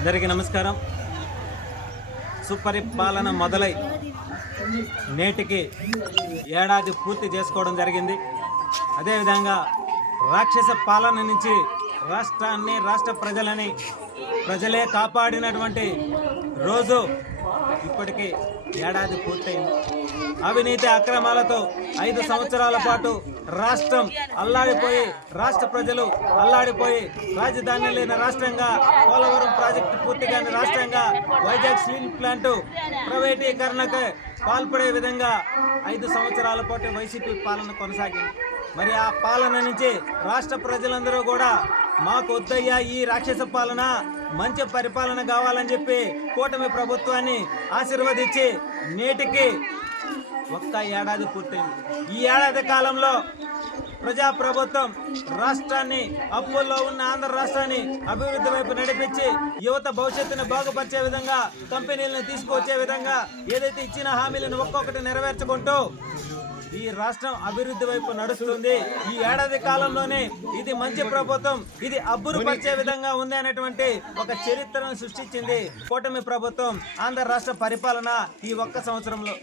అందరికీ నమస్కారం. సుపరిపాలన మొదలై నేటికి ఏడాది పూర్తి చేసుకోవడం జరిగింది. అదేవిధంగా రాక్షస పాలన నుంచి రాష్ట్రాన్ని, రాష్ట్ర ప్రజలే కాపాడినటువంటి రోజు ఇప్పటికీ ఏడాది పూర్తయింది. అవినీతి అక్రమాలతో 5 సంవత్సరాల పాటు రాష్ట్రం అల్లాడిపోయి, రాష్ట్ర ప్రజలు అల్లాడిపోయి, రాజధాని లేని రాష్ట్రంగా, పోలవరం ప్రాజెక్టు పూర్తి కాని రాష్ట్రంగా, వైజాగ్ స్టీల్ ప్లాంటు ప్రైవేటీకరణకు పాల్పడే విధంగా 5 సంవత్సరాల పాటు వైసీపీ పాలన కొనసాగింది. మరి ఆ పాలన నుంచి రాష్ట్ర ప్రజలందరూ కూడా మాకు వద్దయ్యా ఈ రాక్షస పాలన, మంచి పరిపాలన కావాలని చెప్పి కూటమి ప్రభుత్వాన్ని ఆశీర్వదించి నేటికి ఒక్క ఏడాది పూర్తయింది. ఈ ఏడాది కాలంలో ప్రజాప్రభుత్వం రాష్ట్రాన్ని, అప్పుల్లో ఉన్న ఆంధ్ర రాష్ట్రాన్ని అభివృద్ధి వైపు నడిపించి యువత భవిష్యత్తును బాగుపరిచే విధంగా, కంపెనీలను తీసుకువచ్చే విధంగా ఏదైతే ఇచ్చిన హామీలను ఒక్కొక్కటి నెరవేర్చుకుంటూ ఈ రాష్ట్రం అభివృద్ధి వైపు నడుస్తుంది. ఈ ఏడాది కాలంలోనే ఇది మంచి ప్రభుత్వం, ఇది అబ్బురుపరిచే విధంగా ఉంది అనేటువంటి ఒక చరిత్రను సృష్టించింది కూటమి ప్రభుత్వం. ఆంధ్ర రాష్ట్ర పరిపాలన ఈ ఒక్క సంవత్సరంలో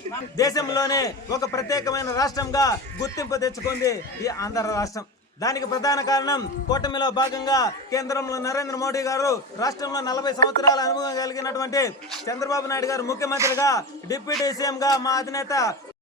దేశంలోనే ఒక ప్రత్యేకమైన రాష్ట్రంగా గుర్తింపు తెచ్చుకుంది ఈ ఆంధ్ర రాష్ట్రం. దానికి ప్రధాన కారణం కూటమిలో భాగంగా కేంద్రంలో నరేంద్ర మోడీ గారు, రాష్ట్రంలో 40 సంవత్సరాల అనుభవం కలిగినటువంటి చంద్రబాబు నాయుడు గారు ముఖ్యమంత్రిగా, డిప్యూటీ సీఎంగా మా అధినేత